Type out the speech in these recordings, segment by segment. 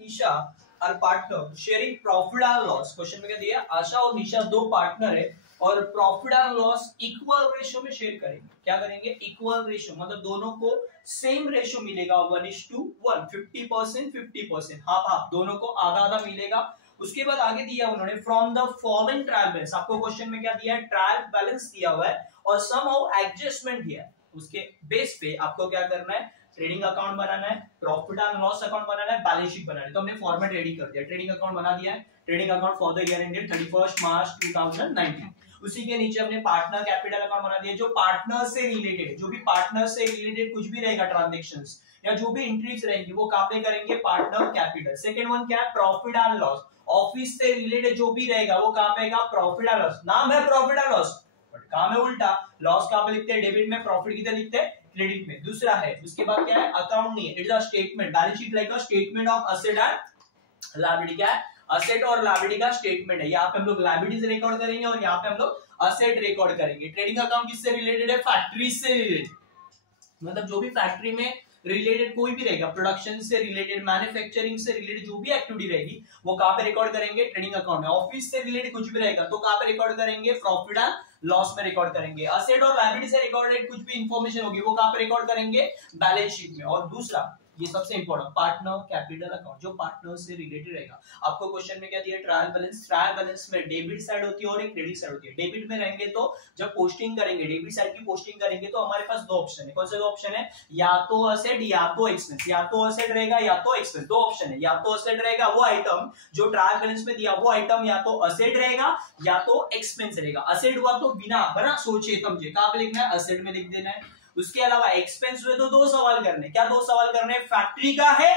Nisha are partner sharing profit and loss. Question में क्या दिया, आशा और निशा दो पार्टनर है और profit and loss equal ratio में शेयर करेंगे। क्या करेंगे? इक्वल रेशियो, मतलब दोनों को सेम रेशियो मिलेगा 1:1, 50% 50%, हाफ हाफ, दोनों को आधा आधा मिलेगा। उसके बाद आगे दिया उन्होंने from the following trial balance. आपको क्वेश्चन में क्या दिया है? ट्रायल बैलेंस दिया हुआ है और सम ऑफ एडजस्टमेंट दिया है। उसके बेस पे आपको क्या करना है? ट्रेडिंग अकाउंट बनाना है, प्रॉफिट एंड लॉस अकाउंट बनाना है, बैलेंस शीट बनाना है। तो हमने फॉर्मेट रेडी कर दिया, ट्रेडिंग अकाउंट बना दिया है, trading account for the year ended 31 मार्च 2019। उसी के नीचे हमने पार्टनर कैपिटल अकाउंट बना दिया, जो पार्टनर से रिलेटेड, जो भी पार्टनर से रिलेटेड कुछ भी रहेगा ट्रांजैक्शंस या जो भी एंट्रीज रहेंगी वो कहां पे करेंगे? Partner capital. सेकंड वन क्या है? Profit and loss. ऑफिस से रिलेटेड जो भी रहेगा वो कहां पे आएगा? Profit and loss. नाम है प्रॉफिट एंड लॉस बट काम है उल्टा। लॉस कहां पे लिखते हैं? डेबिट में। प्रॉफिट किधर लिखते हैं? क्रेडिट में। दूसरा है, उसके बाद क्या है? अकाउंट नहीं है, it is a statement. Balance sheet like a statement of asset and liability. क्या है? असेट और लायबिलिटी का स्टेटमेंट है। यहाँ पे हम लोग लायबिलिटीज रिकॉर्ड करेंगे और यहाँ पे हम लोग असेट रिकॉर्ड करेंगे। ट्रेडिंग अकाउंट किससे रिलेटेड है? फैक्ट्री से रिलेटेड, मतलब जो भी फैक्ट्री में रिलेटेड कोई भी रहेगा, प्रोडक्शन से रिलेटेड, मैन्युफैक्चरिंग से रिलेटेड जो भी एक्टिविटी रहेगी वो कहां पे रिकॉर्ड करेंगे? ट्रेडिंग अकाउंट में। ऑफिस से रिलेटेड कुछ भी रहेगा तो कहां पे रिकॉर्ड करेंगे? प्रॉफिट एंड लॉस में रिकॉर्ड करेंगे। असेट और लायबिलिटी से रिकॉर्डेड कुछ भी इंफॉर्मेशन होगी वो कहां पे रिकॉर्ड करेंगे? बैलेंस शीट में। और दूसरा, ये सबसे इंपॉर्टेंट, पार्टनर कैपिटल अकाउंट, जो पार्टनर से रिलेटेड रहेगा। आपको क्वेश्चन में क्या दिया? Trial balance. ट्रायल बैलेंस में डेबिट साइड होती है और एक क्रेडिट साइड होती है। डेबिट में रहेंगे तो जब पोस्टिंग करेंगे, डेबिट साइड की पोस्टिंग करेंगे तो हमारे पास दो ऑप्शन है। कौन से दो ऑप्शन है? या तो असेट या तो एक्सपेंस। या तो असेट रहेगा या तो एक्सपेंस, दो ऑप्शन है। या तो असेट रहेगा वो आइटम जो ट्रायल बैलेंस में दिया, वो आइटम या तो असेट रहेगा या तो एक्सपेंस रहेगा। असेट हुआ तो बिना सोचे समझे कहां पे लिखना है? असेट में लिख देना है। उसके अलावा एक्सपेंस हुए तो दो सवाल करने। क्या दो सवाल करने? फैक्ट्री का है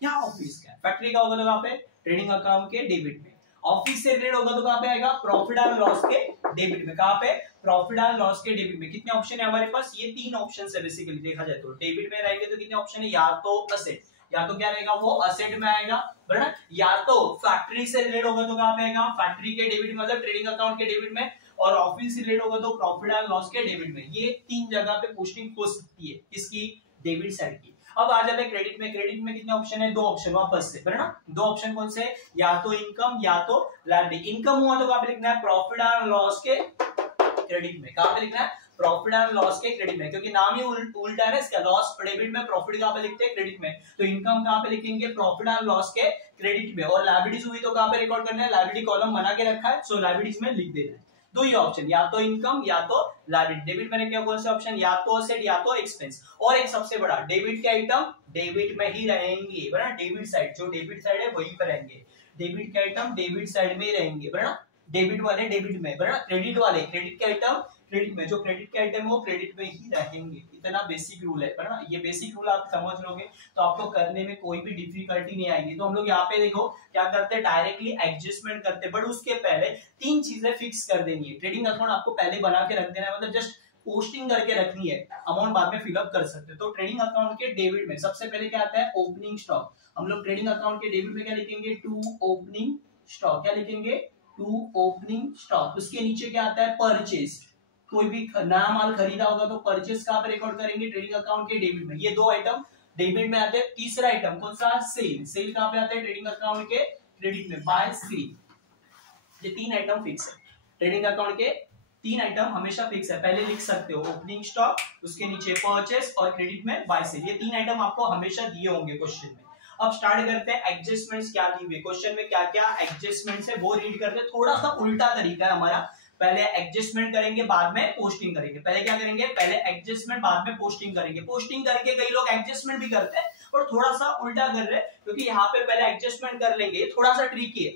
या ऑफिस का है। फैक्ट्री का होगा तो कहां पे? ट्रेडिंग अकाउंट के डेबिट में। ऑफिस से रिलेटेड होगा तो कहां पे आएगा? प्रॉफिट एंड लॉस के डेबिट में। कहां पे? प्रॉफिट एंड लॉस के डेबिट में। कितने ऑप्शन है हमारे पास? ये तीन ऑप्शन है बेसिकली देखा जाए तो। डेबिट में रहेंगे तो कितने ऑप्शन है? या तो असेट, या तो क्या रहेगा? वो असेट में आएगा, बराबर। या तो फैक्ट्री से रिलेटेड होगा तो कहां पे आएगा? फैक्ट्री के डेबिट मतलब ट्रेडिंग अकाउंट के डेबिट में। और ऑफिस से रिलेटेड होगा तो प्रॉफिट एंड लॉस के डेबिट में। ये तीन जगह पे पोस्टिंग हो सकती है, किसकी? डेबिट साइड की। अब आ जाते हैं क्रेडिट में। क्रेडिट में कितने ऑप्शन है? दो ऑप्शन वापस से, बराबर ना। दो ऑप्शन कौन से? या तो इनकम या तो लायबिलिटी। इनकम हुआ तो कहां पे लिखना है? प्रॉफिट एंड लॉस के क्रेडिट में। कहां पे लिखना है? प्रॉफिट एंड लॉस के क्रेडिट में, क्योंकि नाम ही उल्टा है ना इसका। लॉस डेबिट में, प्रॉफिट कहां पे लिखते हैं? क्रेडिट में। तो इनकम कहां पे लिखेंगे? प्रॉफिट एंड लॉस के क्रेडिट में। और लायबिलिटीज हुई तो कहां पे रिकॉर्ड करना है? लायबिलिटी कॉलम बना के रखा है, सो लायबिलिटीज में लिख देना है। दो ही ऑप्शन, या तो इनकम या तो लायबिलिटी। डेबिट में क्या कौन से ऑप्शन? या तो असेट या तो एक्सपेंस। और एक सबसे बड़ा, डेबिट के आइटम डेबिट में ही रहेंगे, बराबर। डेबिट साइड, जो डेबिट साइड है वहीं पर रहेंगे। डेबिट के आइटम डेबिट साइड में ही रहेंगे, बराबर। डेबिट वाले डेबिट में, बराबर। क्रेडिट वाले क्रेडिट के आइटम क्रेडिट में। जो क्रेडिट के आइटम वो क्रेडिट में ही रहेंगे। इतना बेसिक रूल है, बराबर। ये बेसिक रूल आप समझ लोगे तो आपको करने में कोई भी डिफिकल्टी नहीं आएगी। तो हम लोग यहाँ पे देखो क्या करते हैं, डायरेक्टली एडजस्टमेंट करते हैं, बट उसके पहले तीन चीजें फिक्स कर देनी है। ट्रेडिंग अकाउंट आपको पहले बना के रख देना है, मतलब जस्ट पोस्टिंग करके रखनी है, अमाउंट बाद में फिलअप कर सकते हैं। तो ट्रेडिंग अकाउंट के डेबिट में सबसे पहले क्या आता है? Opening stock. हम लोग ट्रेडिंग अकाउंट के डेबिट में क्या लिखेंगे? To opening stock. क्या लिखेंगे? To opening stock. उसके नीचे क्या आता है? परचेज। कोई भी नया माल खरीदा होगा तो परचेस कहां पे रिकॉर्ड करेंगे? ट्रेडिंग अकाउंट के डेबिट में। ये दो आइटम डेबिट में आते हैं। तीसरा आइटम कौन सा? सेल। सेल कहां पे आता है? ट्रेडिंग अकाउंट के क्रेडिट में, बाय सेल। ये तीन आइटम फिक्स है ट्रेडिंग अकाउंट के। तीन आइटम हमेशा फिक्स है, पहले लिख सकते हो ओपनिंग स्टॉक, उसके नीचे परचेस और क्रेडिट में बाय सेल। ये तीन आइटम आपको हमेशा दिए होंगे क्वेश्चन में। अब स्टार्ट करते हैं एडजस्टमेंट्स क्या दी हुई क्वेश्चन में, क्या क्या एडजस्टमेंट्स है वो रीड करते हैं। थोड़ा सा उल्टा तरीका है हमारा, पहले एडजस्टमेंट करेंगे बाद में पोस्टिंग करेंगे। पहले क्या करेंगे? पहले एडजस्टमेंट बाद में पोस्टिंग करेंगे। पोस्टिंग करके कई लोग एडजस्टमेंट भी करते हैं और थोड़ा सा उल्टा कर रहे हैं, क्योंकि यहाँ पे पहले एडजस्टमेंट कर लेंगे। थोड़ा सा ट्रिकी है,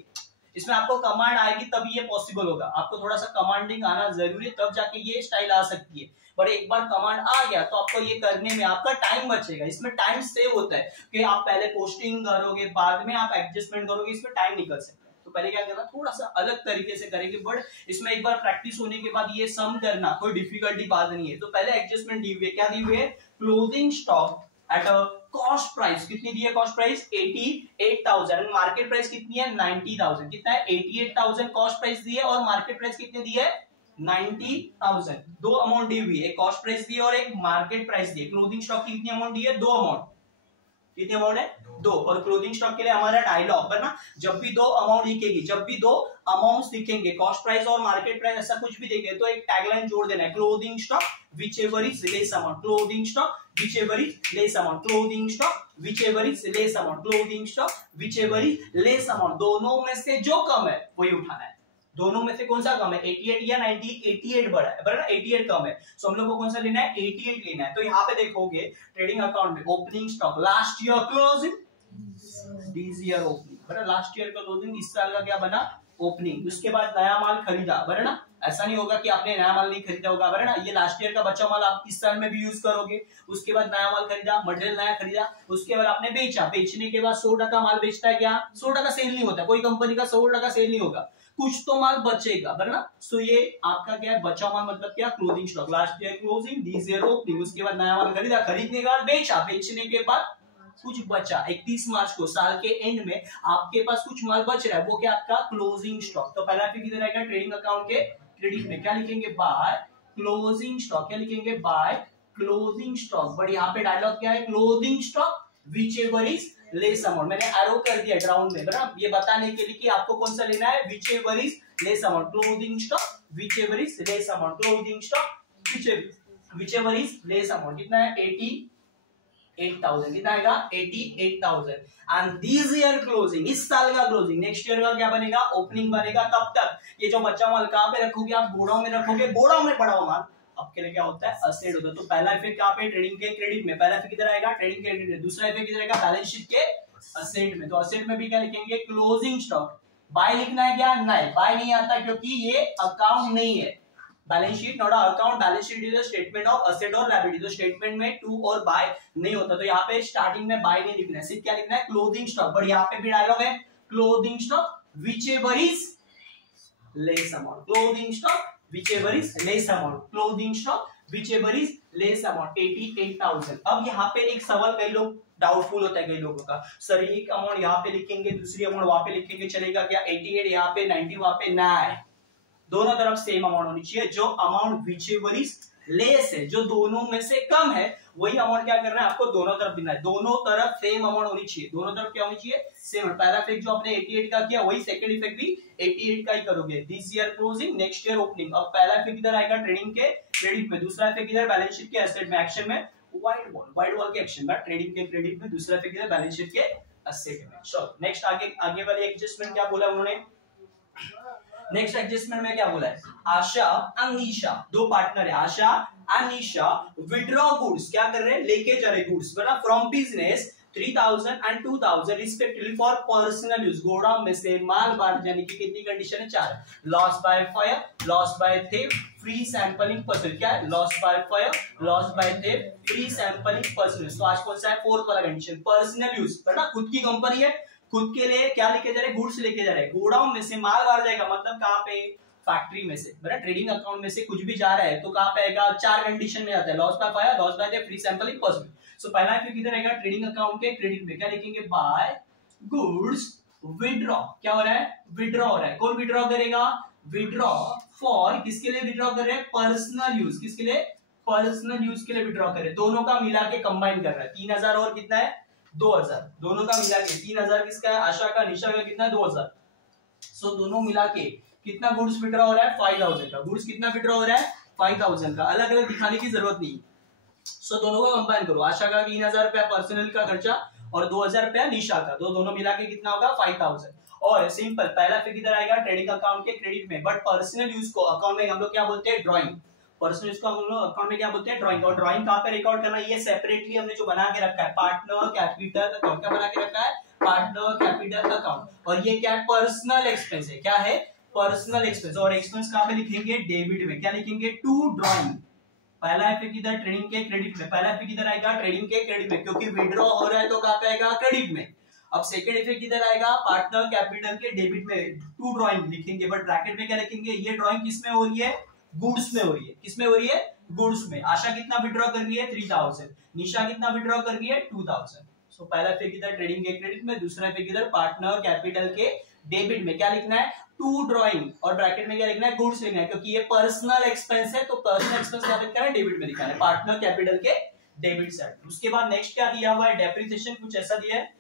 इसमें आपको कमांड आएगी तभी ये पॉसिबल होगा। आपको थोड़ा सा कमांडिंग आना जरूरी है, तब जाके ये स्टाइल आ सकती है। पर एक बार कमांड आ गया तो आपको ये करने में आपका टाइम बचेगा। इसमें टाइम सेव होता है कि आप पहले पोस्टिंग करोगे बाद में आप एडजस्टमेंट करोगे, इसमें टाइम निकल सकता है। तो पहले क्या करना? थोड़ा सा अलग तरीके से करेंगे, बट इसमें एक बार प्रैक्टिस होने के बाद ये सम करना कोई डिफिकल्टी बात नहीं है। तो पहले एडजस्टमेंट दी हुई है, क्या दी हुई है? Closing stock at a cost price. कितनी दी है कॉस्ट प्राइस? 88,000। मार्केट प्राइस कितनी है? 90,000। कितना है? 88,000 कॉस्ट प्राइस दी है और मार्केट प्राइस कितनी दी है? 90,000। दो अमाउंट दी हुई है, एक कॉस्ट प्राइस दी है और एक मार्केट प्राइस दी है। क्लोजिंग स्टॉक की कितनी अमाउंट दी है? दो अमाउंट। कितनी अमाउंट है 2। और क्लोजिंग स्टॉक के लिए हमारा डायलॉग है ना, जब भी 2 अमाउंट लिखेगी, जब भी 2 अमाउंट्स लिखेंगे, कॉस्ट प्राइस और मार्केट प्राइस ऐसा कुछ भी देंगे तो एक टैगलाइन जोड़ देना है, closing stock whichever is less amount, closing stock whichever is less amount, closing stock whichever is less amount, closing stock whichever is less amount। दोनों में से जो कम है वही उठाना है। दोनों में से कौन सा कम है, 88 या 90? 88 बड़ा है, बराबर, 88 कम है। सो हम लोग को कौन सा लेना है, 88 लेना है। तो यहाँ पे देखोगे ट्रेडिंग अकाउंट में opening stock last year closing, this year opening, बराबर, लास्ट ईयर का क्लोजिंग, इस साल का क्या बना ओपनिंग। उसके बाद नया माल खरीदा, बराबर ना, ऐसा नहीं होगा कि आपने नया माल नहीं खरीदा होगा, बराबर ना, ये लास्ट ईयर का बचा माल आप इस साल में भी यूज करोगे। उसके बाद नया माल खरीदा, मटेरियल नया खरीदा, उसके बाद आपने बेचा, बेचने के बाद 100% माल बेचता है क्या, 100% सेल नहीं होता, कोई कंपनी का 100% सेल नहीं होगा, कुछ तो माल बचेगा, बराबर ना। सो ये आपका क्या है, बचा माल मतलब क्या, closing stock, last year closing, this year opening. उसके बाद नया माल खरीदा, खरीदने के बाद बेचा, बेचने के बाद कुछ बचा, 31 मार्च को साल के एंड में आपके पास कुछ माल बच रहा है, वो क्या आपका क्लोजिंग स्टॉक। तो पहला फिर किधर आएगा, ट्रेडिंग अकाउंट के क्रेडिट में क्या लिखेंगे, बाय क्लोजिंग स्टॉक, क्या लिखेंगे, बाय क्लोजिंग स्टॉक। बट यहाँ पे डायलॉग क्या है, closing stock whichever is less amount, मैंने एरो कर दिया ग्राउंड में, बराबर, ये बताने के लिए कि आपको कौन सा लेना है, whichever is less amount, closing stock whichever is less amount, closing stock whichever is less amount। कितना है, 88,000, कितना आएगा 88,000। एंड दिस ईयर क्लोजिंग, इस साल का क्लोजिंग, नेक्स्ट ईयर का क्या बनेगा, ओपनिंग बनेगा। तब तक ये जो बच्चा माल कहाँ पे रखोगे आप, गोडाउन में रखोगे, गोडाउन में पड़ा हुआ माल आपके लिए क्या होता है, असेट होता है। तो पहला इफेक्ट कहाँ पे, ट्रेडिंग के क्रेडिट में, पहला इफेक्ट किधर आएगा, ट्रेडिंग के क्रेडिट में। दूसरा इफेक्ट किधर आएगा, बैलेंस शीट के असेट में। तो असेट में भी क्या लिखेंगे, क्लोजिंग स्टॉक। बाय लिखना है क्या, नहीं, बाय नहीं आता क्योंकि ये अकाउंट नहीं है, balance sheet not account, balance sheet is a statement of asset और लायबिलिटी। तो स्टेटमेंट में टू और बाय नहीं होता, तो यहाँ पे स्टार्टिंग में बाय नहीं लिखना है, सिर्फ क्या लिखना है, क्लोजिंग स्टॉक। बट यहाँ पे भी डायलॉग है, closing stock whichever is less amount, closing stock whichever is less amount, closing stock whichever is less amount, 88,000। अब यहाँ पे एक सवाल कई लोग डाउटफुल होता है कई लोगों का, सर एक अमाउंट यहाँ पे लिखेंगे, दूसरी अमाउंट वहां पे लिखेंगे, चलेगा क्या, 88 यहाँ पे 90 वहां पे, नहीं, दोनों तरफ सेम अमाउंट होनी चाहिए। जो अमाउंट whichever is less है, जो दोनों में से कम है, वही अमाउंट क्या करना है, आपको दोनों तरफ देना है, दोनों तरफ सेम अमाउंट होनी चाहिए, दोनों तरफ क्या होनी चाहिए, सेम। पहला इफेक्ट जो आपने 88 का किया, वही सेकंड इफेक्ट भी 88 का ही करोगे, this year closing, next year opening. अब पहला इफेक्ट इधर आएगा ट्रेडिंग के क्रेडिट में, दूसरा इफेक्ट इधर बैलेंस शीट के एसेट में, एक्शन में व्हाइट बॉल के एक्शन में, ट्रेडिंग के क्रेडिट में, दूसरा इफेक्ट इधर बैलेंस शीट के एसेट में। चलो नेक्स्ट आगे वाले एडजस्टमेंट क्या बोला उन्होंने, नेक्स्ट एडजस्टमेंट में क्या बोला है, आशा अनीशा, दो पार्टनर है, आशा अनीशा विड्रॉ गुड्स, क्या कर रहे हैं, लेके जा रहे गुड्स, बना from business 3,000 and 2,000 respectively for personal use. Godown में से माल बाहर जाने की कितनी कंडीशन है, 4। Loss by fire, loss by theft, free sampling person, क्या है, loss by fire, loss by theft, free sampling person. तो आज कौन सा है, फोर्थ वाला कंडीशन, पर्सनल यूज, है ना, खुद की कंपनी है, खुद के लिए क्या लेके जा रहे, गुड्स लेके जा रहे हैं, गोडाउन में से माल बाहर जाएगा, मतलब कहाँ पे, फैक्ट्री में से, बराबर, ट्रेडिंग अकाउंट में से कुछ भी जा रहा है तो कहाँ पे आएगा, 4 कंडीशन में आता है, loss by fire, loss by theft, free sampling person. So पहला फिर किधर आएगा, ट्रेडिंग अकाउंट के क्रेडिट में, क्या लिखेंगे, बाय गुड्स विड्रॉ, क्या हो रहा है, विड्रॉ हो रहा है, कौन विड्रॉ करेगा, विड्रॉ फॉर, किसके लिए विड्रॉ कर रहे हैं, पर्सनल यूज, किसके लिए, पर्सनल यूज के लिए विड्रॉ कर रहे हैं, दोनों का मिला के कंबाइन कर रहा है, 3,000 और कितना है, 2,000, दोनों का मिला के 3,000 किसका है, आशा का, निशा का, कितना है, 2,000। सो दोनों मिला के कितना गुड्स विड्रॉ हो रहा है, 5,000 का, गुड्स कितना विड्रॉ हो रहा है, 5,000 का, अलग अलग दिखाने की जरूरत नहीं। सो दोनों को कंबाइन करो, आशा का 3,000 रुपया पर्सनल का खर्चा और 2,000 रुपया निशा का, दोनों मिला के कितना होगा, 5,000। और सिंपल पहला फिर किधर आएगा, ट्रेडिंग अकाउंट के क्रेडिट में, बट पर्सनल यूज को अकाउंट में हम लोग क्या बोलते हैं, ड्राइंग, पर्सनल यूज को हम लोग अकाउंट में क्या बोलते हैं, ड्राइंग। और ड्राइंग कहाँ पे रिकॉर्ड करना, ये सेपरेटली हमने जो बना के रखा है, पार्टनर कैपिटल अकाउंट, क्या बना के रखा है, पार्टनर कैपिटल अकाउंट। और ये क्या है, पर्सनल एक्सपेंस है, क्या है, पर्सनल एक्सपेंस। और एक्सपेंस कहाँ पे लिखेंगे, डेबिट में, क्या लिखेंगे, टू ड्राइंग। पहला इफेक्ट इधर ट्रेडिंग के क्रेडिट में, पहला इफेक्ट इधर आएगा ट्रेडिंग के क्रेडिट में, क्योंकि विड्रॉ हो रहा है तो कहाँ पे आएगा, क्रेडिट में। अब सेकंड इफेक्ट इधर आएगा पार्टनर कैपिटल के डेबिट में, टू ड्राइंग लिखेंगे, बट ब्रैकेट में क्या लिखेंगे, ये ड्राइंग किस में हो रही है, गुड्स में हो रही है, किस में हो रही है, गुड्स में। आशा कितना विड्रॉ कर रही है, 3,000, निशा कितना विड्रॉ कर रही है, 2,000। सो पहला इफेक्ट इधर ट्रेडिंग के क्रेडिट में, दूसरा इफेक्ट इधर पार्टनर कैपिटल के डेबिट में, क्या लिखना है, टू ड्राइंग, और ब्रैकेट में क्या लिखना है, गुड्स लिखना है, क्योंकि ये पर्सनल एक्सपेंस है, तो पर्सनल एक्सपेंस क्या लिखना है, डेबिट में लिखना है, पार्टनर कैपिटल के डेबिट साइड। उसके बाद नेक्स्ट क्या दिया हुआ है, डेप्रिसिएशन, कुछ ऐसा दिया है।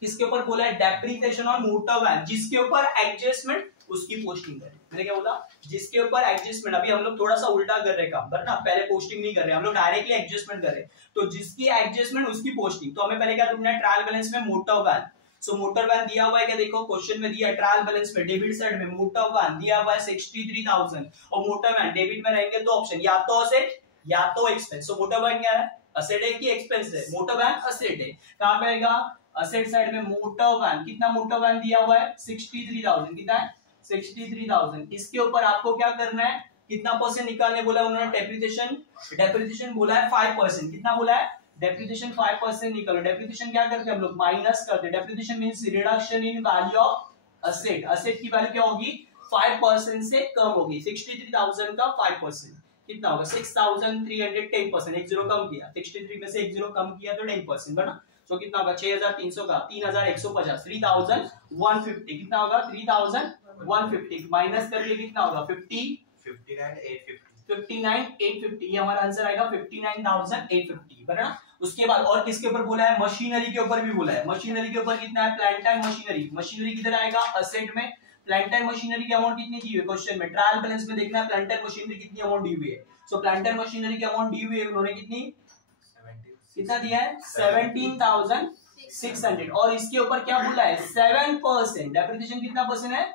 किसके ऊपर बोला है, डेप्रिसिएशन ऑन मोटर वैन, जिसके ऊपर एडजस्टमेंट उसकी पोस्टिंग करें। मैंने क्या बोला, जिसके ऊपर एडजस्टमेंट, अभी हम लोग थोड़ा सा उल्टा कर रहे हैं काम, ना पहले पोस्टिंग नहीं कर रहे हम लोग, डायरेक्टली एडजस्टमेंट कर रहे हैं। तो जिसकी एडजस्टमेंट उसकी पोस्टिंग। तो हमें पहले क्या ढूंढना है, ट्रायल बैलेंस में motor van. So motor van दिया हुआ है क्या, देखो क्वेश्चन में दिया ट्रायल बैलेंस में डेबिट साइड में मोटर वैन दिया हुआ है 63,000, और मोटर वैन डेबिट में रहेंगे दो ऑप्शन, या तो असेट या तो एक्सपेंस। सो मोटर वैन क्या है, असेट है कि एक्सपेंस है, मोटर वैन असेट है। कहां पे आएगा, असेट साइड में मोटर वैन। कितना मोटर वैन दिया हुआ है, 63,000, कितना है 63,000। इसके ऊपर आपको क्या करना है, कितना परसेंट निकालने बोला उन्होंने, डेप्रिसिएशन बोला है 5%। कितना बोला है, डेप्रिसिएशन 5% निकालो। डेप्रिसिएशन क्या करते हैं हम लोग, माइनस करते हैं। Depreciation means reduction in value of asset. Asset की वैल्यू क्या होगी, 5% से कम होगी। 63,000 का 5% कितना होगा, 6,300, 10%, एक जीरो कम किया, 63 में से एक जीरो कम किया तो 10% बना। तो कितना होगा, 6,300 का 3,150, 3,150, कितना होगा 3,150 माइनस करके कितना होगा 59,850, ये हमारा आंसर आएगा 59,850, बराबर। उसके बाद और किसके ऊपर बोला है, मशीनरी के ऊपर भी बोला है। मशीनरी के ऊपर कितना है, प्लांट एंड मशीनरी। मशीनरी किधर आएगा, असेट में। प्लांट एंड मशीनरी की अमाउंट कितनी दी हुई है क्वेश्चन में, ट्रायल बैलेंस में देखना है प्लांट एंड मशीनरी कितनी अमाउंट दी हुई है। सो प्लांट एंड मशीनरी की अमाउंट दी हुई है उन्होंने कितनी, कितना दिया है 17,600, और इसके ऊपर क्या बोला है 7%। डेप्रिसिएशन कितना परसेंट है,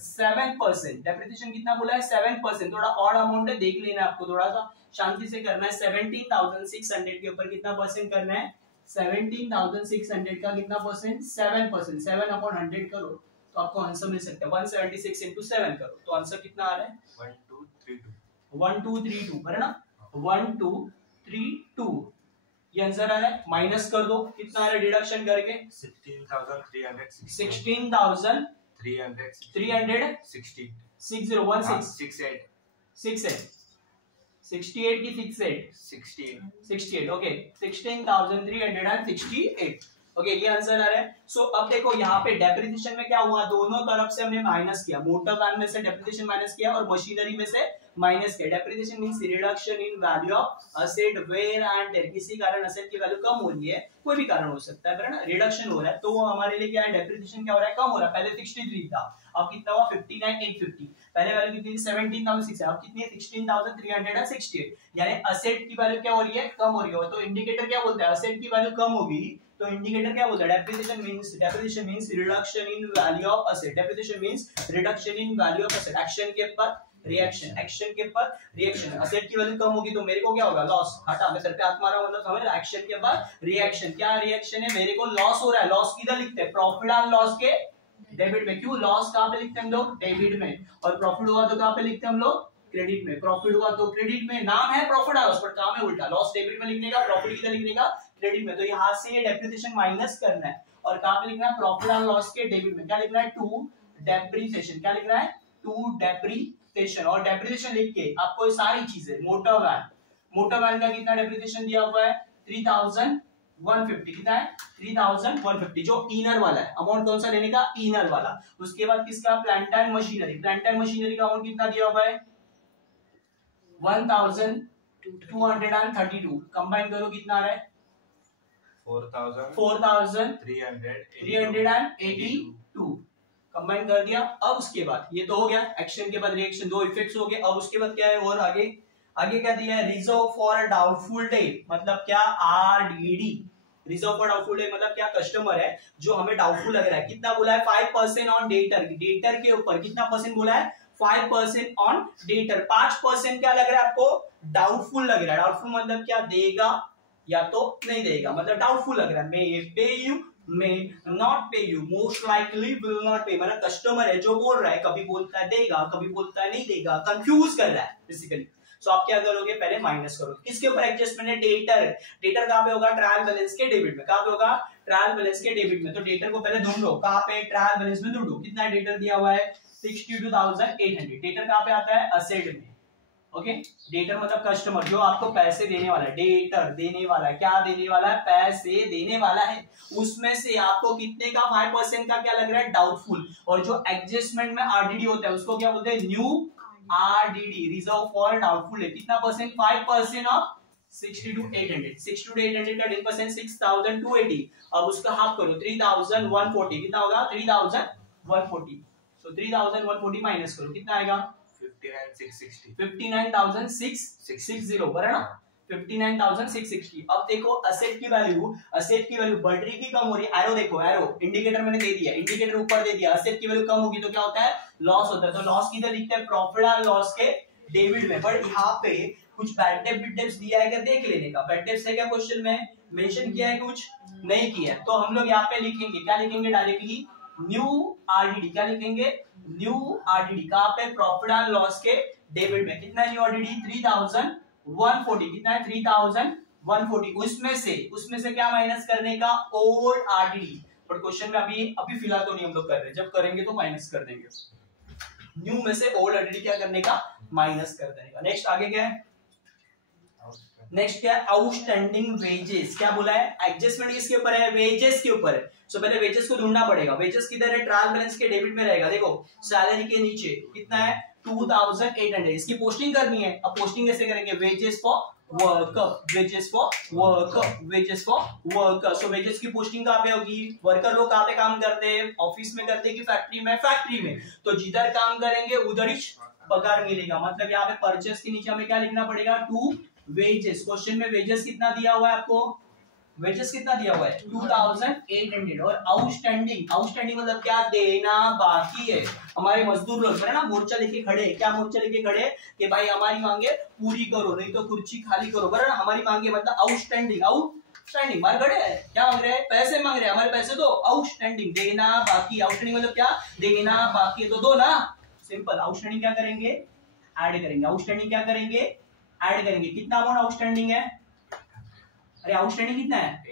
7%। डेप्रिसिएशन कितना बोला है 7%। थोड़ा और अमाउंट है, देख लेना आपको, थोड़ा सा शांति से करना है। 17,600 के ऊपर कितना परसेंट करना है, 17,600 का कितना परसेंट, 7%। 7/100 करो तो आपको आंसर मिल सकता है 176 into 7 करो तो आंसर कितना आ रहा है 1232, है ना 1232, ये आंसर आ रहा है। माइनस कर दो, कितना आ रहा है डिडक्शन करके 16,316 68 की 68 ओके 16,368 ओके, ये आंसर आ रहा है। सो अब देखो यहाँ पे डेप्रिसिएशन में क्या हुआ, दोनों तरफ से हमने माइनस किया। मोटर वैन में से डेप्रिसिएशन माइनस किया और मशीनरी में से माइनस किया। Depreciation means reduction in value of asset wear and tear. किसी कारण असेट की वैल्यू कम हो रही है, कोई भी कारण हो सकता है ना, रिडक्शन हो रहा है, तो वो हमारे लिए क्या है, डेप्रिसिएशन क्या हो रहा है, कम हो रहा है। पहले 63 था, अब कितना हुआ 59,850। पहले वैल्यू कितनी थी 17,600, अब कितनी है 16,368, यानी असेट की वैल्यू क्या हो रही है, कम हो रही है। तो इंडिकेटर क्या बोलता है, असेट की वैल्यू कम होगी तो इंडिकेटर क्या बोलता है, depreciation means reduction in value of asset. Depreciation means reduction in value of asset. Action के ऊपर रिएक्शन, एक्शन के ऊपर रिएक्शन। असेट की वैल्यू कम होगी तो मेरे को क्या होगा, लॉस। हटा, मैं सर पे हाथ मारा मतलब समझ, एक्शन के बाद रिएक्शन। क्या रिएक्शन है, मेरे को लॉस हो रहा है। लॉस किधर लिखते हैं, प्रॉफिट एंड लॉस के डेबिट में। क्यों, लॉस कहां पे लिखते हैं हम लोग, डेबिट में, और प्रॉफिट हुआ तो कहां पे लिखते हैं हम लोग, क्रेडिट में। प्रॉफिट हुआ तो क्रेडिट में, नाम है प्रॉफिट एंड लॉस पर काम है उल्टा, लॉस डेबिट में लिखने का, प्रॉफिट किधर लिखने का, क्रेडिट में। तो यहां से ये डेप्रिसिएशन माइनस करना है और कहां पे लिखना है, प्रॉफिट एंड लॉस के डेबिट में। क्या लिखना है, टू डेप्रिसिएशन। क्या लिखना है, टू डेप्रिसिएशन। और डेप्रिसिएशन लिख के आपको सारी चीजें, मोटर वैन का कितना डेप्रिसिएशन दिया हुआ है 3,150, कितना है 3,150, जो इनर वाला है। अमाउंट कौन सा लेने का, इनर वाला। उसके बाद किसका, plant and machinery. Plant and machinery का अमाउंट कितना दिया हुआ है 1,232। कंबाइन करो कितना आ रहा है 4,382। कंबाइन कर दिया। अब उसके बाद ये तो हो गया, एक्शन के बाद रिएक्शन, दो इफेक्ट्स हो गए। अब उसके बाद क्या है, और आगे क्या दिया है, रिजर्व फॉर डाउटफुल डेट, मतलब क्या, RDD। Reserve for doubtful debt मतलब क्या, कस्टमर है जो हमें डाउटफुल लग रहा है। कितना बोला है 5% ऑन डेटर। डेटर के ऊपर कितना परसेंट बोला है 5% ऑन डेटर। 5% क्या लग रहा है आपको, डाउटफुल लग रहा है। डाउटफुल मतलब क्या, देगा या तो नहीं देगा, मतलब डाउटफुल लग रहा है। मे पे यू, मे नॉट पे you, most likely will not पे। मतलब कस्टमर है जो बोल रहा है, कभी बोलता है देगा, कभी बोलता है नहीं देगा, कंफ्यूज कर रहा है बेसिकली। सो आप क्या करोगे, पहले माइनस करोगे। किसके ऊपर एडजस्टमेंट है, डेटर। डेटर कहां पे होगा, ट्रायल बैलेंस के डेबिट में। कहां पे होगा, ट्रायल बैलेंस के डेबिट में। तो डेटर को पहले ढूंढो, कहां पे, ट्रायल बैलेंस में ढूंढो। कितना डेटर दिया हुआ है 62,800। डेटर कहां पे आता है, असेट में। ओके, डेटर मतलब कस्टमर जो आपको पैसे देने वाला है। डेटर देने वाला है, क्या देने वाला है, पैसे देने वाला है। उसमें से आपको कितने का 5% का क्या लग रहा है, डाउटफुल। और जो एडजस्टमेंट में RDD होता है उसको क्या बोलते हैं, new RDD, reserve for doubtful है। कितना परसेंट, 5% ऑफ 60 to 800, 60 to 800 का 10% 6280, अब उसका हाफ करो 3140, कितना होगा 3140, so 3140 माइनस करो कितना आएगा 59660, 59660 बराबर ना 59660। अब देखो असेट की वैल्यू बढ़ रही की कम हो रही है, एरो देखो, एरो इंडिकेटर मैंने दे दिया, इंडिकेटर ऊपर दे दिया, असेट की वैल्यू कम होगी तो क्या होता है लॉस होता है, तो लॉस किधर लिखते हैं प्रॉफिट एंड लॉस के डेबिट में। बट यहाँ पे कुछ बैड डेट बिट डेट्स दिया है क्या देख लेने का, बैड डेट्स है क्या क्वेश्चन में मेंशन किया है, कुछ नहीं किया है, तो हम लोग यहाँ पे लिखेंगे क्या लिखेंगे डायरेक्टली न्यू आरडीडी, क्या लिखेंगे न्यू आरडीडी, कहाँ पे प्रॉफिट एंड लॉस के डेबिट में, कितना न्यू आरडीडी 3140, कितना है 3140, उसमें से क्या माइनस करने का ओल्ड आरडीडी, बट क्वेश्चन में अभी फिलहाल तो नहीं हम लोग कर रहे, जब करेंगे तो माइनस कर देंगे, न्यू में से ओल्ड आरडीडी क्या करने का माइनस कर देने का। नेक्स्ट आगे क्या है, नेक्स्ट क्या है आउटस्टैंडिंग वेजेस, क्या बोला है एडजस्टमेंट किसके ऊपर है वेजेस के ऊपर है, सो पहले वेजेस को ढूंढना पड़ेगा, वेजेस किधर है ट्रायल बैलेंस के डेबिट में रहेगा, देखो सैलरी के नीचे कितना है 2800, इसकी पोस्टिंग करनी है, अब पोस्टिंग कैसे करेंगे wages for worker, wages for worker, wages for worker, so wages की पोस्टिंग कहाँ पे होगी, वर्कर लोग कहाँ पे काम करते हैं ऑफिस में करते हैं कि फैक्ट्री में, फैक्ट्री में, तो जिधर काम करेंगे उधर ही पगार मिलेगा, मतलब यहाँ पे परचेस के नीचे हमें क्या लिखना पड़ेगा टू वेजेस, क्वेश्चन में वेजेस कितना दिया हुआ है आपको, वेजेस कितना दिया हुआ है 2800, और आउटस्टैंडिंग मतलब क्या देना बाकी है, हमारे मजदूर लोग है ना मोर्चा लेके खड़े, क्या मोर्चा लेके खड़े कि भाई हमारी मांगे पूरी करो नहीं तो कुर्सी खाली करो, बराबर ना हमारी मांगे मतलब आउटस्टैंडिंग मार खड़े है, क्या मांग रहे हैं पैसे मांग रहे हैं, हमारे पैसे दो, आउटस्टैंडिंग देना बाकी, आउटस्टैंडिंग मतलब क्या देना बाकी है तो दो ना, सिंपल, आउटस्टैंडिंग क्या करेंगे ऐड करेंगे, आउटस्टैंडिंग क्या करेंगे ऐड करेंगे, कितना अमाउंट आउटस्टैंडिंग है, अरे आउटस्टैंडिंग कितना है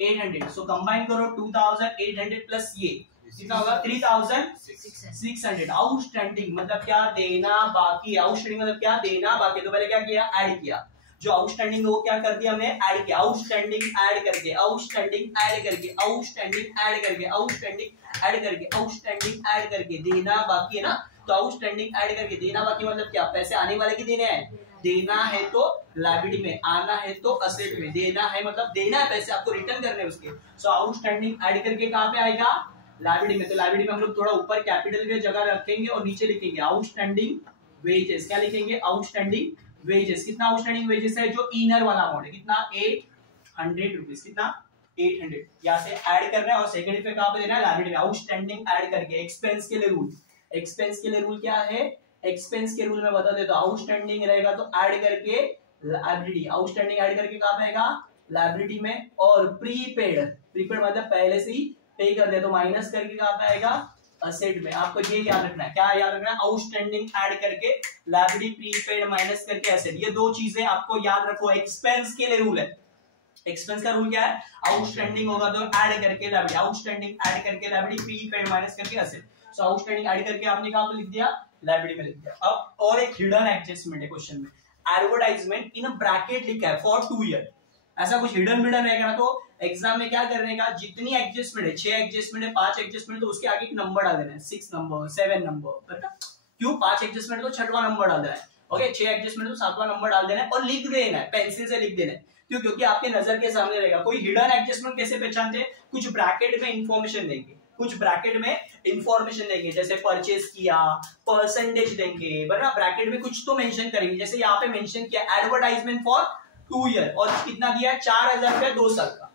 800, सो कंबाइन करो 2800 प्लस ये कितना होगा 3600, आउटस्टैंडिंग मतलब क्या देना बाकी, आउटस्टैंडिंग मतलब क्या देना बाकी, तो पहले क्या किया ऐड किया, जो आउटस्टैंडिंग वो क्या कर दिया हमने ऐड किया, आउटस्टैंडिंग ऐड करके, आउटस्टैंडिंग ऐड करके, आउटस्टैंडिंग ऐड करके, आउटस्टैंडिंग ऐड करके, आउटस्टैंडिंग ऐड करके देना बाकी है ना, तो आउटस्टैंडिंग ऐड करके देना बाकी मतलब क्या पैसे आने वाले के देने हैं, देना है तो लायबिलिटी में, आना है तो असेट में, देना है मतलब देना है पैसे आपको रिटर्न करने हैं उसके, सो आउटस्टैंडिंग ऐड करके कहां पे आएगा लायबिलिटी में, तो लायबिलिटी में हम लोग थोड़ा ऊपर कैपिटल की जगह रखेंगे और नीचे लिखेंगे आउटस्टैंडिंग वेजेस, क्या लिखेंगे आउटस्टैंडिंग वेजेस, कितना आउटस्टैंडिंग वेजेस है जो इनर वाला अमाउंट है कितना 800 रुपीज, कितना 800, यहाँ से ऐड करना है और सेकंड पे कहां पे देना है लायबिलिटी में, आउटस्टैंडिंग ऐड करके, एक्सपेंस के लिए रूल, एक्सपेंस के लिए रूल क्या है, एक्सपेंस के रूल में बता देता हूं, आउटस्टैंडिंग रहेगा तो ऐड करके लायबिलिटी, आउटस्टैंडिंग ऐड करके कहां पे आएगा लायबिलिटी में, और प्रीपेड मतलब पहले से ही पे कर दिया तो माइनस करके कहां पे आएगा असेट में, आपको ये याद रखना है, क्या याद रखना है आउटस्टैंडिंग ऐड करके लायबिलिटी, प्रीपेड माइनस करके एसेट, ये दो चीजें आपको याद रखो, एक्सपेंस के लिए रूल है, एक्सपेंस का रूल क्या है आउटस्टैंडिंग होगा तो ऐड करके लायबिलिटी, आउटस्टैंडिंग ऐड करके लायबिलिटी, प्रीपेड माइनस करके एसेट, सो आउटस्टैंडिंग ऐड करके आपने कहां पे लिख दिया लायबिलिटी में लिख दिया। अब और एक हिडन एडजस्टमेंट है क्वेश्चन में, एडवर्टाइजमेंट इन ब्रैकेट लिखा है फॉर 2 ईयर, ऐसा कुछ हिडन रहेगा ना तो एग्जाम में क्या करने का, जितनी एडजस्टमेंट है 6 एडजस्टमेंट है 5 एडजस्टमेंट, तो उसके आगे एक नंबर डाल देना है 6 नंबर 7 नंबर, क्यों 5 एडजस्टमेंट तो 6वां नंबर डाल देना है, ओके 6 एडजस्टमेंट तो 7वां नंबर डाल देना है और लिख देना है, पेंसिल से लिख देना है, क्यों क्योंकि आपके नजर के सामने रहेगा। कोई हिडन एडजस्टमेंट कैसे पहचानते हैं, कुछ ब्रैकेट में इंफॉर्मेशन देंगे, कुछ ब्रैकेट में इंफॉर्मेशन देंगे, जैसे परचेज किया परसेंटेज देंगे, बराबर ब्रैकेट में कुछ तो मेंशन करेंगे, जैसे यहाँ पे मेंशन किया एडवर्टाइजमेंट फॉर 2 ईयर और कितना दिया 4000 रुपया 2 साल का,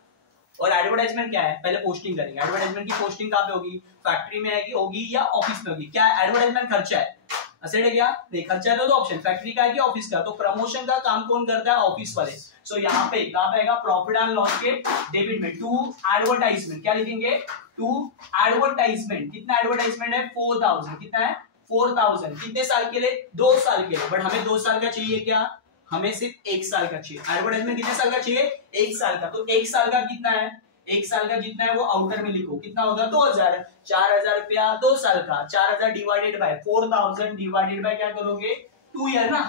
और एडवर्टाइजमेंट क्या है पहले पोस्टिंग करेंगे, एडवर्टाइजमेंट की पोस्टिंग कहाँ पे होगी फैक्ट्री में आएगी होगी या ऑफिस में होगी, क्या एडवर्टाइजमेंट खर्चा है असेट है क्या नहीं, खर्चा है तो दो ऑप्शन फैक्ट्री का है कि ऑफिस का, तो प्रमोशन का काम कौन करता है ऑफिस वाले, सो यहाँ पे कहाँ पे आएगा प्रॉफिट एंड लॉस के डेबिट में टू एडवर्टाइजमेंट, क्या लिखेंगे टू एडवर्टाइजमेंट, कितना एडवर्टाइजमेंट है 4000, कितना है 4000, कितने साल के लिए 2 साल के लिए, बट हमें 2 साल का चाहिए क्या, हमें सिर्फ 1 साल का चाहिए, एडवर्टाइजमेंट कितने साल का चाहिए 1 साल का, तो 1 साल का कितना है 1 साल का जितना है वो आउटर में लिखो, कितना होगा 2000, 4000 रुपया 2 साल का, 4000 डिवाइडेड बाय 4000 डिवाइडेड बाय क्या करोगे 2 ईयर ना,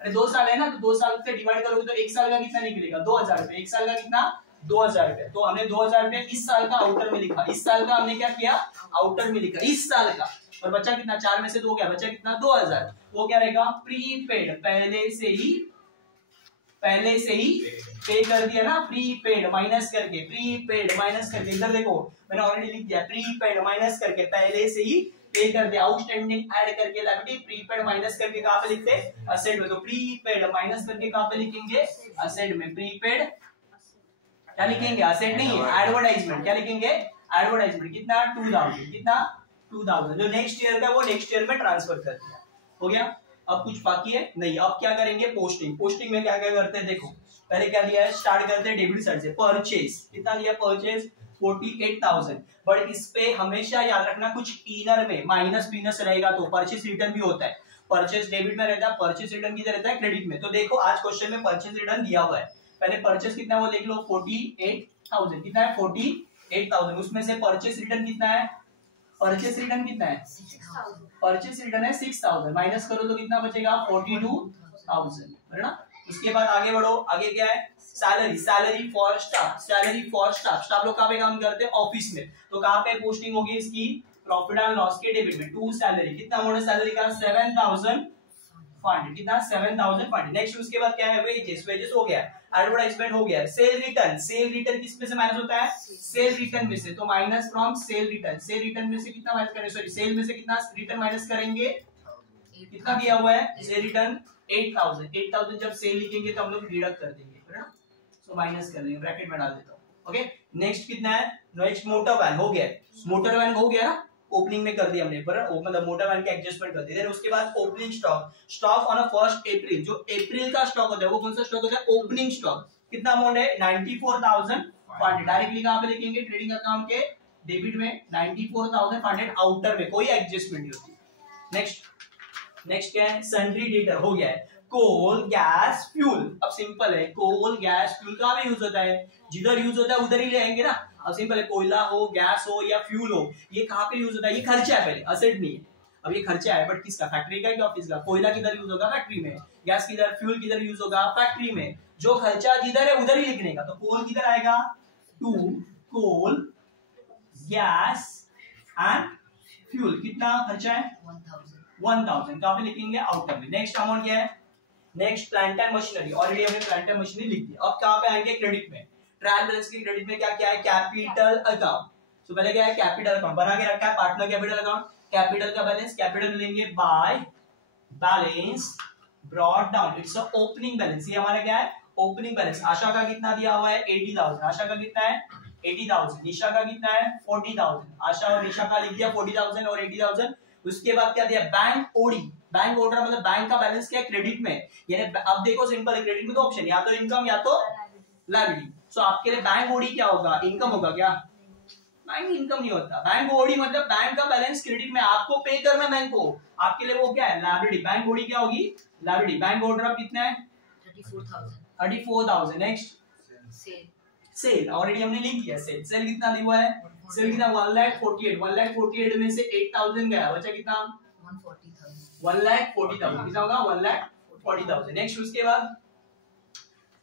अरे 2 साल है ना, तो 2 साल से डिवाइड करोगे तो 1 साल का कितना निकलेगा 2000 रुपए, 1 साल का कितना 2000 रुपए, तो हमने 2000 रुपए इस साल का आउटर में लिखा, इस साल का हमने क्या किया आउटर में लिखा इस साल का, और बच्चा कितना 4 में से 2 गया, बच्चा कितना 2000, वो क्या रहेगा प्रीपेड, पहले से ही पहले से ही पे कर दिया ना, प्रीपेड माइनस करके, प्रीपेड माइनस करके, इधर देखो मैंने ऑलरेडी लिख दिया, प्रीपेड माइनस करके पहले से ही पे कर दिया, आउटस्टैंडिंग ऐड करके लाइबिलिटी, प्रीपेड माइनस करके कहां पे लिखते हैं, असेट में, तो प्रीपेड माइनस करके कहां पे लिखेंगे, असेट में, प्रीपेड क्या लिखेंगे, असेट नहीं, एडवर्टाइजमेंट, क्या लिखेंगे, एडवर्टाइजमेंट, कितना 2000, कितना 2000, जो नेक्स्ट ईयर का वो नेक्स्ट ईयर में ट्रांसफर कर दिया, हो गया। अब कुछ बाकी है नहीं, अब क्या करेंगे, पोस्टिंग, पोस्टिंग में क्या क्या करते हैं देखो, पहले क्या लिया है, स्टार्ट करते हैं डेबिट साइड से, परचेज, कितना लिया परचेज 48,000, बट इस पे हमेशा याद रखना कुछ इनर में माइनस पीनस रहेगा, तो परचेज रिटर्न भी होता है, परचेज डेबिट में रहता है, परचेज रिटर्न किधर रहता है, क्रेडिट में, तो देखो आज क्वेश्चन में परचेज रिटर्न दिया हुआ है, पहले परचेज कितना वो देख लो, 48,000, कितना है 48,000, उसमें से परचेज रिटर्न कितना है, परचेज रिटर्न कितना है, परचेज रिटर्न है 6,000, माइनस करो तो कितना बचेगा 42,000, है ना। उसके बाद आगे बढ़ो, आगे क्या है, salary, salary for staff, salary for staff, staff लोग कहाँ पे काम करते हैं, ऑफिस में, तो कहाँ पे पोस्टिंग होगी इसकी, प्रॉफिट एंड लॉस के डेबिट में, टू सैलरी, कितना अमाउंट है सैलरी का 7,500, कितना 7,500। नेक्स्ट उसके बाद क्या है, वेजेस, वेजेस हो गया, एडवर्टाइजमेंट हो गया, सेल रिटर्न, सेल रिटर्न किस में से माइनस होता है, सेल रिटर्न में से, तो minus from cell return, cell return में से कितना माइनस करेंगे, सॉरी सेल में से कितना रिटर्न माइनस करेंगे, कितना दिया हुआ है, सेल रिटर्न 8,000, 8,000 जब सेल लिखेंगे तो हम लोग डिडक्ट कर देंगे, है ना, सो माइनस कर देंगे, ब्रैकेट में डाल देता हूँ, ओके। नेक्स्ट कितना है, नेक्स्ट मोटर वैन हो गया, मोटर वैन हो गया ना, ओपनिंग में कर दिया हमने, पर मतलब मोटर वैन के एडजस्टमेंट कर दिया। उसके बाद ओपनिंग स्टॉक, स्टॉक ऑन 1 अप्रैल, जो अप्रैल का स्टॉक होता है वो कौन सा स्टॉक होता है, ओपनिंग स्टॉक, कितना अमाउंट है 94,500, डायरेक्टली कहां पे लिखेंगे, ट्रेडिंग अकाउंट के डेबिट में 94,500, आउटर में कोई एडजस्टमेंट नहीं होती। नेक्स्ट क्या है, सन्ड्री डेटर हो गया है, कोल गैस फ्यूल, अब सिंपल है, कोल गैस फ्यूल कहां पे यूज होता है, जिधर यूज होता है उधर ही ले आएंगे ना, अब सिंपल है, कोयला हो, गैस हो या फ्यूल हो, ये कहां पे यूज होता है, ये खर्चा है पहले, असेट नहीं है, अब ये खर्चा है, बट किसका, फैक्ट्री का या ऑफिस का, कोयला किधर यूज होगा, फैक्ट्री में, गैस किधर, फ्यूल किधर यूज होगा, फैक्ट्री में, जो खर्चा जिधर है उधर ही लिखने का, तो कोल किधर आएगा, to coal gas and fuel, कितना खर्चा है 1,000, कहां पे लिखेंगे, आउटर में। नेक्स्ट अमाउंट क्या है, next plant and machinery, already हमने प्लांट एंड मशीनरी लिख दिया, अब कहां पे आएंगे, क्रेडिट में, ट्रायल बैलेंस के क्रेडिट में क्या क्या है, कैपिटल अकाउंट, तो पहले क्या है, कैपिटल अकाउंट बना के रखा है, पार्टनर कैपिटल अकाउंट, कैपिटल का बैलेंस, कैपिटल लेंगे by balance brought down, it's a opening balance, ये हमारा क्या है, ओपनिंग बैलेंस। आशा का कितना दिया हुआ है 80,000, आशा का कितना है 80,000, निशा का कितना है 40,000, आशा और निशा का लिख दिया 40,000 और 80,000। उसके बाद क्या दिया, बैंक ओडी, बैंक ऑर्डर मतलब बैंक का बैलेंस क्या है, क्रेडिट में, यानी अब देखो सिंपल है, क्रेडिट में तो ऑप्शन या तो इनकम या तो लायबिलिटी, सो आपके लिए बैंक ओडी क्या होगा, इनकम होगा क्या, बैंक इनकम नहीं होता, बैंक ओडी मतलब बैंक का बैलेंस क्रेडिट में, आपको पे करना बैंक को, आपके लिए वो क्या है, लायबिलिटी, बैंक ओडी क्या होगी, लायबिलिटी। बैंक ऑर्डर कितना है 34,000। नेक्स्ट सेल, ऑलरेडी हमने लिख दिया, सेल, सेल कितना दिया हुआ है, सेल कितना 1,48,000 में से 8,000 गया, बचा कितना 1,40,000, कितना होगा 1,40,000। नेक्स्ट उसके बाद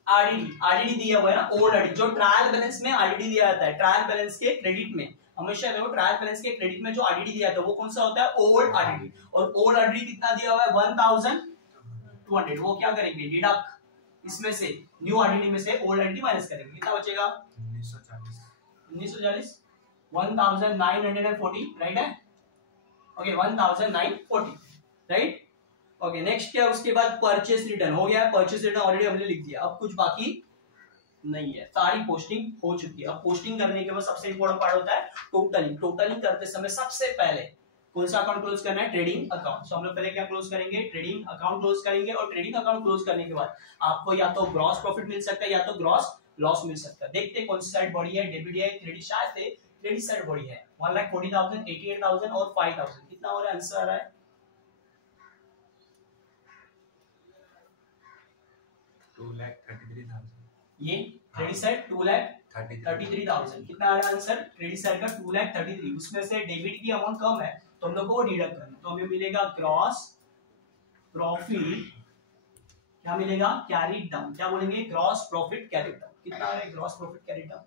आरडीडी, आरडीडी दिया हुआ है ना, ओल्ड आरडीडी, जो ट्रायल बैलेंस में आरडीडी दिया जाता है, ट्रायल बैलेंस के क्रेडिट में, हमेशा देखो ट्रायल बैलेंस के क्रेडिट में जो आरडीडी दिया जाता है वो कौन सा होता है, ओल्ड आरडीडी, और ओल्ड आरडीडी कितना दिया हुआ है 1,200, वो क्या करेंगे, डिडक्ट इसमें से, न्यू आरडीडी में से ओल्ड आरडीडी माइनस करेंगे, कितना बचेगा 1940, 1,940, राइट है, ओके 1,940, राइट, ओके। नेक्स्ट क्या, उसके बाद परचेस रिटर्न हो गया, परचेस रिटर्न ऑलरेडी हमने लिख दिया, अब कुछ बाकी नहीं है, सारी पोस्टिंग हो चुकी है। अब पोस्टिंग करने के बाद सबसे इंपॉर्टेंट पार्ट होता है टोटलिंग, टोटलिंग करते समय सबसे पहले कौन सा अकाउंट क्लोज करना है, ट्रेडिंग अकाउंट, सो हम लोग पहले क्या क्लोज करेंगे, ट्रेडिंग अकाउंट क्लोज करेंगे, और ट्रेडिंग अकाउंट क्लोज करने के बाद आपको या तो ग्रॉस प्रॉफिट मिल सकता है या तो ग्रॉस लॉस मिल सकता है, देखते हैं कौन सी साइड बड़ी है, डेबिट है क्रेडिट, शायद से क्रेडिट साइड बड़ी है, 1,40,000, 88,000 और 5,000, कितना हो रहा है, आंसर आ रहा है 2,33,000, ये क्रेडिट साइड 2,33,000, कितना आ रहा है आंसर, क्रेडिट साइड का 2,33,000, उसमें से डेबिट की अमाउंट कम है तो हम लोग को वो डिडक्ट करना, तो हमें मिलेगा ग्रॉस प्रॉफिट, क्या मिलेगा, कैरीड डाउन, क्या बोलेंगे, ग्रॉस प्रॉफिट कैरीड डाउन, कितना आ रहा है ग्रॉस प्रॉफिट कैरीड डाउन,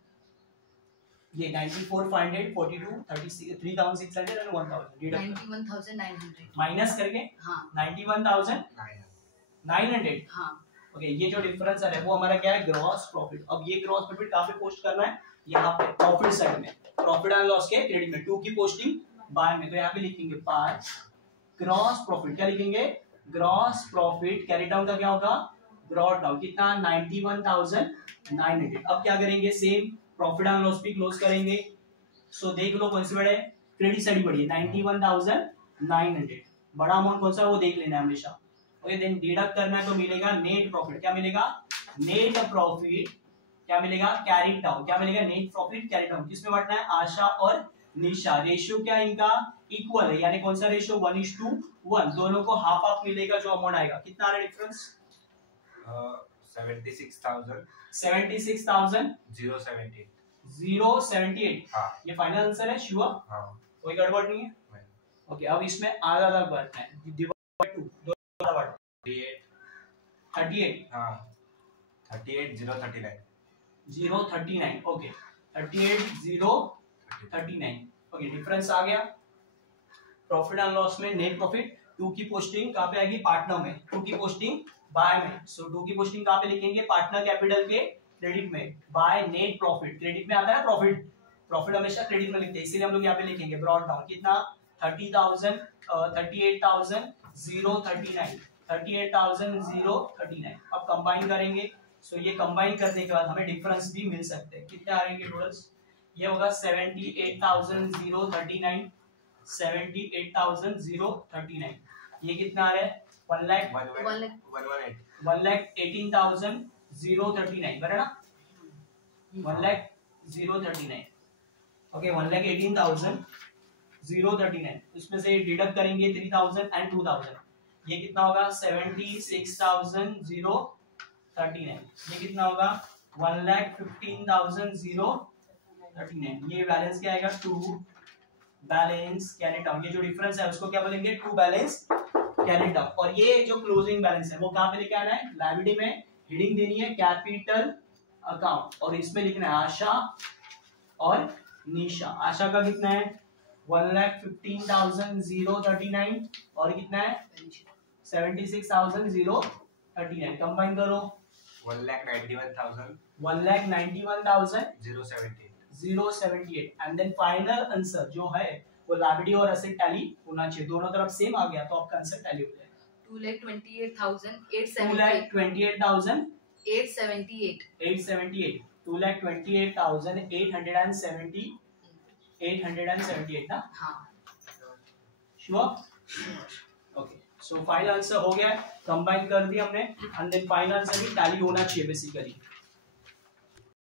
ये 94,542, 36, 3,600 और 1,000, 91,900 माइनस करके, हाँ 91,900, हाँ ओके, ये जो डिफरेंस है वो हमारा क्या है, ग्रॉस प्रॉफिट। अब ये ग्रॉस प्रॉफिट कहाँ पे पोस्ट करना है, यहाँ पे प्रॉफिट साइड में, प्रॉफिट एंड लॉस के क्रेडिट में, टू की पोस्टिंग बाय में, तो यहाँ पे लिखेंगे बाय ग्रॉस प्रॉफिट। क्या लिखेंगे, ग्रॉस प्रॉफिट कैरी डाउन का क्या होगा, ब्रॉट डाउन, कितना 91,900। अब क्या करेंगे, सेम प्रॉफिट एंड लॉस भी क्लोज करेंगे। सो देख लो कौन सी बड़ा है, क्रेडिट साइड बड़ी है 91,900, बड़ा अमाउंट कौन सा है वो देख लेना है हमेशा। ओके, देन डिडक्ट करना है तो मिलेगा नेट प्रॉफिट। क्या मिलेगा, नेट प्रॉफिट क्या मिलेगा, कैरी डाउन। क्या मिलेगा, नेट प्रॉफिट कैरी डाउन। किसमें बांटना है, आशा और निशा। रेशियो क्या है इनका, इक्वल है, यानी कौन सा रेशियो, 1:1, दोनों को हाफ हाफ मिलेगा जो अमाउंट आएगा। कितना आ रहा है डिफरेंस, 76,078. हाँ. ये फाइनल आंसर है, श्योर, हाँ. कोई गड़बड़ नहीं है। ओके, अब इसमें आधा आधा बांटना है, डिवाइड बाय 2, दो आधा बांट, 38 हाँ 38,039. 039, ओके 38,039। ओके, डिफरेंस आ गया। प्रॉफिट एंड लॉस में नेट प्रॉफिट, टू की पोस्टिंग कहाँ पे आएगी, पार्टनर में, टू की पोस्टिंग बाय में। सो टू की पोस्टिंग कहाँ पे लिखेंगे, पार्टनर कैपिटल के क्रेडिट में, बाय नेट प्रॉफिट। क्रेडिट में आता है प्रॉफिट, प्रॉफिट हमेशा क्रेडिट में लिखते हैं, इसीलिए हम लोग यहाँ पे लिखेंगे ब्रॉट डाउन। कितना, 38,039, 38,039। अब कंबाइन करेंगे, सो ये कंबाइन करने के बाद हमें डिफरेंस भी मिल सकते हैं। कितने आ रहे हैं टोटल्स, ये होगा 78,039, 78,039। ये कितना आ रहा है, 1,18,039, बराबर ना, 1,039। ओके, 1,18,039, इसमें से डिडक्ट करेंगे 3,000 एंड 2,000, ये कितना होगा, 76,039। ये कितना होगा, 1,15,039। ये बैलेंस क्या आएगा, 2 बैलेंस कैरी डाउन। ये जो डिफरेंस है उसको क्या बोलेंगे, 2 बैलेंस कैरी डाउन। और ये जो क्लोजिंग बैलेंस है वो कहां पे लेके आना है, लायबिलिटी में हेडिंग देनी है कैपिटल अकाउंट, और इसमें लिखना है आशा और निशा। आशा का कितना है, 1,15,039, और कितना है 76,039। कंबाइन करो, 1,91,078 एंड देन फाइनल आंसर जो है वो लायबिलिटी और एसेट टैली होना चाहिए, दोनों तरफ सेम आ गया तो आपका आंसर टैली हो जाएगा। 2,28,878, 2,28,878, 2,28,878 ना, हाँ sure, okay. So final answer हो गया, कंबाइन कर दिया हमने, एंड देन फाइनल आंसर भी टैली होना चाहिए बेसिकली।